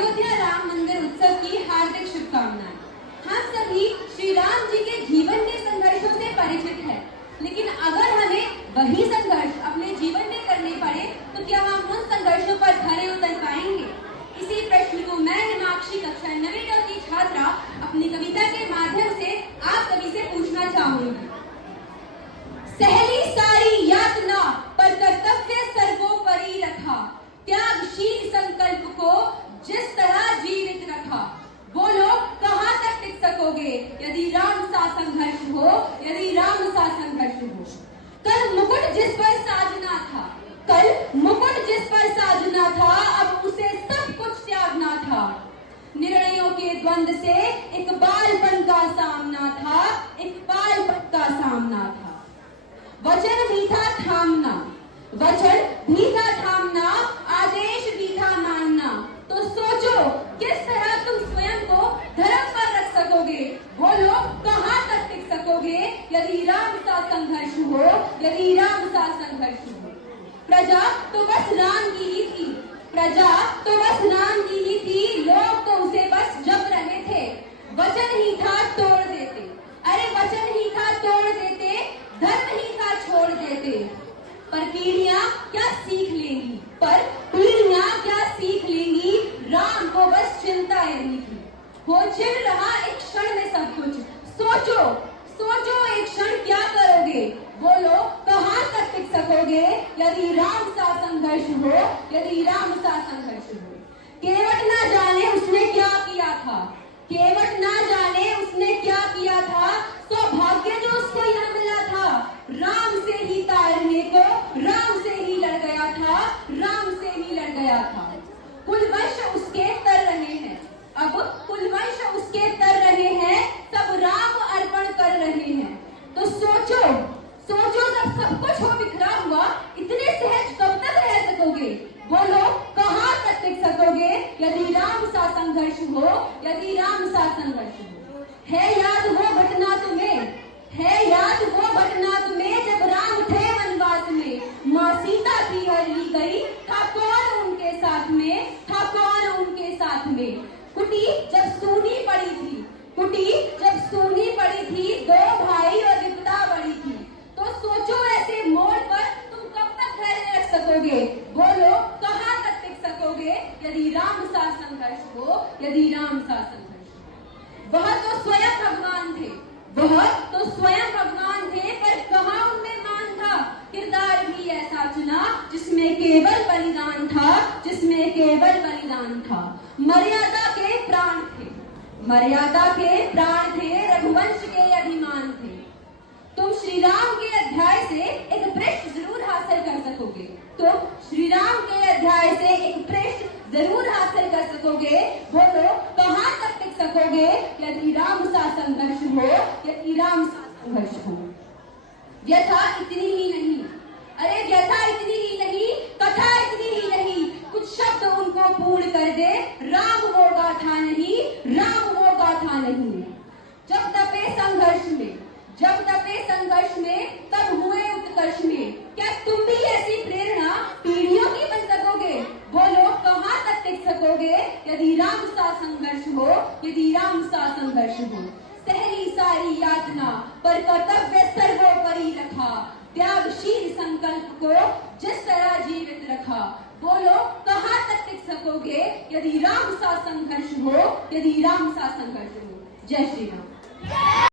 अयोध्या राम मंदिर उत्सव की हार्दिक शुभकामनाएं। हम सभी श्री राम जी के जीवन के संघर्षों से परिचित हैं, लेकिन अगर हमें वही संघर्ष अपने जीवन में करने पड़े तो क्या हम उन संघर्षों पर खरे उतर पाएंगे? इसी प्रश्न को मैं हिमाक्षी कक्षा 9वीं की छात्रा अपनी कविता के माध्यम से आप सभी से पूछना चाहूंगी। सहली सारी यातना पर कर्तव्य सर्वोपरि रखा, त्यागशील संकल्प को जिस तरह जीवित रखा, वो लोग कहाँ तक टिक सकोगे यदि राम सा संघर्ष हो, यदि राम सा संघर्ष हो। कल मुकुट जिस पर साजना था, कल मुकुट जिस पर साजना था, अब उसे सब कुछ त्यागना था। निर्णयों के द्वंद से एक बालपन का सामना था, एक बालपन का सामना था। वचन भी था थामना, वचन भी था थामना, आदेश भी था मानना। तो सोचो किस तरह तुम स्वयं को धर्म पर रख सकोगे, वो लोग कहाँ तक टिक सकोगे यदि राम सा संघर्ष हो, यदि राम सा संघर्ष हो। प्रजा तो बस राम की ही थी, प्रजा तो बस राम की ही थी, लोग तो उसे बस जप रहे थे। वचन ही था तोड़ देते, अरे वचन ही था तोड़ देते, धर्म ही था छोड़ देते। पर पीढ़ियां क्या सीख लेंगी, पर पीढ़ियां क्या सीख लेंगी, राम को बस चिंता यही थी। हो छिन रहा एक क्षण में सब कुछ, सोचो सोचो एक क्षण क्या करोगे, बोलो कहाँ तक टिक सकोगे यदि राम सा संघर्ष हो, यदि राम सा संघर्ष हो। केवट ना जाने उसने क्या किया था, केवट ना जाने उसने क्या किया था, सौभाग्य जो उसको यहाँ मिला था, राम से ही तारने को, राम से ही लड़ गया था, राम से ही लड़ गया था। कुलवंश उसके तर रहे हैं, अब कुलवंश उसके तर रहे हैं, सब राम अर्पण कर रहे हैं। तो सोचो सोचो जब सब कुछ हो बिखरा हुआ, इतने सहज कब तक रह सकोगे, बोलो कहाँ तक टिक सकोगे यदि राम सा संघर्ष हो, यदि राम सा संघर्ष हो। है याद वो घटना तुम्हें, है याद वो घटना तुम्हें जब राम थे वनवास में, माँ सीता थी हर ली गई, था कौन उनके साथ में, था कौन उनके साथ में। कुटी जब सूनी पड़ी थी, कुटी जब सूनी पड़ी थी, दो भाई और विपदा बड़ी थी। तो सोचो ऐसे मोड़ पर तुम कब तक धैर्य रख सकोगे, बोलो कहाँ तक टिक सकोगे यदि राम सा संघर्ष हो, यदि राम सा संघर्ष हो। वह तो स्वयं भगवान थे, वह तो स्वयं भगवान थे, पर कहाँ उनमें मान था। किरदार भी ऐसा चुना जिसमें केवल बलिदान था, जिसमें केवल बलिदान था। मर्यादा के प्राण थे, मर्यादा के प्राण थे, रघुवंश के अभिमान थे। तुम श्री राम के अध्याय से एक पृष्ठ जरूर हासिल कर सकोगे, तुम श्री राम के अध्याय से एक पृष्ठ जरूर हासिल कर सकोगे, बोलो कहाँ तक टिक सकोगे यदि राम सा संघर्ष हो, यदि राम सा संघर्ष हो। व्यथा इतनी ही नहीं, अरे व्यथा इतनी ही नहीं, कथा इतनी ही नहीं, कुछ शब्द उनको पूर्ण कर दे, राम वो गाथा नहीं, राम वो गाथा नहीं। जब तपे संघर्ष में, जब तपे संघर्ष में, तब हुए उत्कर्ष में। क्या तुम भी ऐसी प्रेरणा पीढ़ियों की बन सकोगे, बोलो कहाँ तक टिक सकोगे यदि राम सा संघर्ष हो, यदि राम सा संघर्ष हो। सहली सारी यातना पर कर्तव्य सर्वोपरि रखा, त्यागशील संकल्प को जिस तरह जीवित रखा, बोलो कहाँ तक टिक सकोगे यदि राम सा संघर्ष हो, यदि राम सा संघर्ष हो। जय श्री राम।